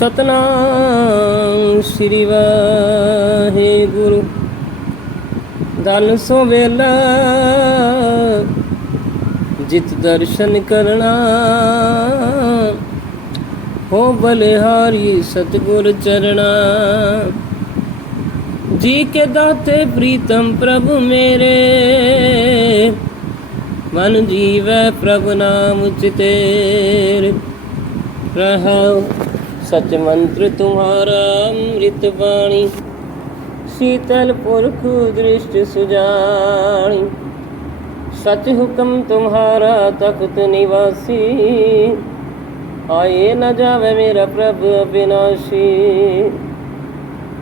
ਸਤਨਾਮ ਸ੍ਰੀ ਵਾਹਿਗੁਰੂ। ਦਲ ਸੋ ਵੇਲਾ, ਜਿਤ ਦਰਸ਼ਨ ਕਰਨਾ। ਹੋ ਬਲਿਹਾਰੀ ਸਤਗੁਰ ਚਰਣਾ। ਜੀ ਕੇ ਦਾਤੇ ਪ੍ਰੀਤਮ ਪ੍ਰਭੂ ਮੇਰੇ, ਮਨ ਜੀਵੈ ਪ੍ਰਭ ਨਾਮ ਚਿਤੇਰ ਰਹਾਉ ਸਚ ਮੰਤਰ ਤੁਮਾਰਾ ਅੰਮ੍ਰਿਤ ਬਾਣੀ। ਸੀਤਲ ਪੁਰਖ ਦ੍ਰਿਸ਼ਟ ਸੁਜਾਣੀ। ਸਚ ਹੁਕਮ ਤੁਮਾਰਾ ਤਖਤ ਨਿਵਾਸੀ। ਆਏ ਨਾ ਜਾਵੇ ਮੇਰਾ ਪ੍ਰਭ ਅਬਿਨਾਸ਼ੀ।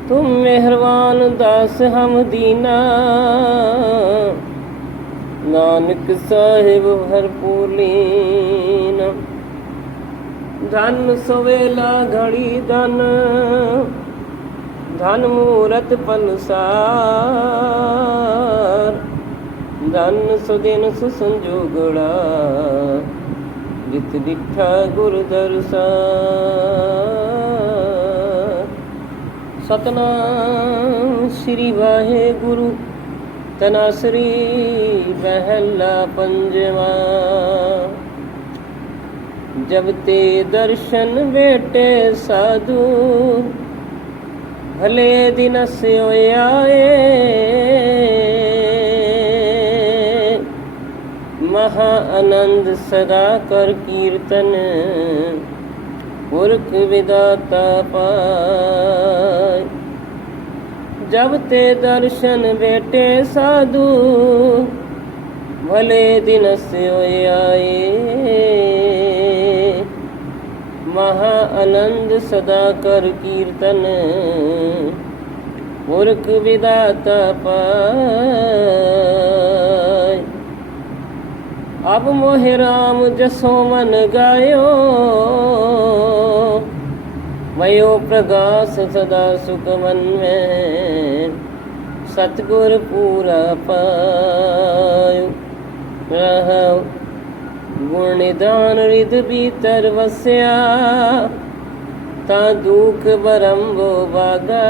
ਤੁਮ ਮਿਹਰਬਾਨ ਦਾਸ ਹਮ ਦੀਨਾ। ਨਾਨਕ ਸਾਹਿਬ ਭਰਪੂਰ ਲੀਨਾ ਧਨ ਸਵੇਲਾ ઘડી ਧਨ ਧਨ મૂરત પનસાર ਧਨ સુદિન સુસંજોગડા ਜਿਤ ਦਿੱਠਾ ਗੁਰ ਦਰਸਾ ਸਤਨਾ ਸ੍ਰੀ ਵਾਹਿਗੁਰੂ ਤਨਾਸਰੀ ਬਹਿਲਾ ਪੰਜਵਾ। ਜਬ ਤੇ ਦਰਸ਼ਨ ਬੇਟੇ ਸਾਧੂ, ਭਲੇ ਦਿਨ ਸਿਓ ਆਏ। ਮਹਾ ਆਨੰਦ ਸਦਾ ਕਰ ਕੀਰਤਨ, ਪੁਰਖ ਵਿਦਾਤਾ ਪਾਇ। ਜਬ ਤੇ ਦਰਸ਼ਨ ਬੇਟੇ ਸਾਧੂ, ਭਲੇ ਦਿਨ ਸਿਓ ਆਏ। ਆਨੰਦ ਸਦਾ ਕਰ ਕੀਰਤਨ। ਪੁਰਖ ਵਿਦਾਤਾ ਪਾਇ ਅਬ ਮੋਹਿ ਰਾਮ ਜਸੋ ਮਨ ਗਾਇਓ। ਵਯੋ ਪ੍ਰਗਾਸ ਸਦਾ ਸੁਖ ਮਨ। ਮੈਂ ਸਤਗੁਰ ਪੂਰਾ ਪਾਇਓ। ਰਹਉ ਗੁਣ ਨਿਦਾਨ ਰਿਦ ਭੀਤਰ ਵਸਿਆ। ਤਾਂ ਦੁਖ ਬਰੰਬੋ ਬਾਗਾ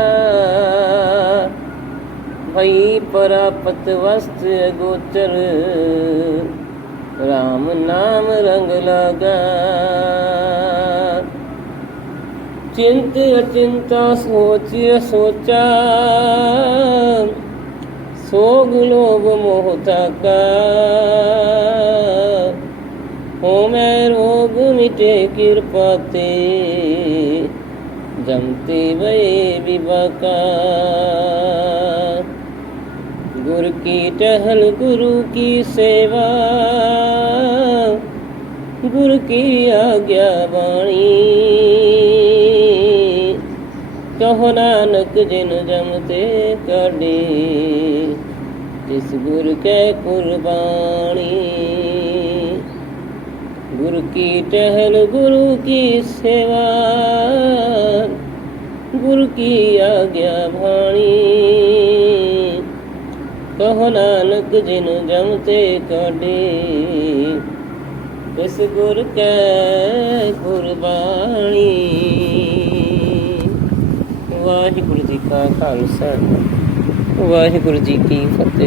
ਭਈ ਪਰਾਪਤ ਵਸਤ ਅਗੋਚਰ RAM ਨਾਮ ਰੰਗ ਲਗਾ। ਚਿੰਤ ਅਚਿੰਤਾ ਸੋਚ ਸੋਚਾ ਸੋਗ ਲੋਭ ਮੋਹ ਤਕਾ ਹੋ ਮੈਂ ਰੋਗ ਮਿਟੇ ਕਿਰਪਾ ਤੇ ਜਮਤੇ ਵੇ ਵਿਬਕਾ ਗੁਰ ਕੀ ਟਹਿਲ, ਗੁਰੂ ਕੀ ਸੇਵਾ। ਗੁਰ ਕੀ ਆਗਿਆ ਬਾਣੀ। ਕਹੋ ਨਾਨਕ ਜਿਨ ਜਮ ਤੇ ਕਾਢੀ, ਜਿਸ ਗੁਰ ਕੈ ਕੁਰਬਾਨੀ ਗੁਰ ਕੀ ਟਹਿਲ, ਗੁਰੂ ਕੀ ਸੇਵਾ। ਗੁਰ ਕੀ ਆਗਿਆ ਬਾਣੀ? ਕਹੋ ਨਾਨਕ ਜਿਨ ਜਮ ਤੇ ਕਾਢੇ, ਇਸ ਗੁਰ ਕੈ ਗੁਰਬਾਣੀ। ਵਾਹਿਗੁਰੂ ਜੀ ਕਾ ਖਾਲਸਾ, ਵਾਹਿਗੁਰੂ ਜੀ ਕੀ ਫਤਿਹ।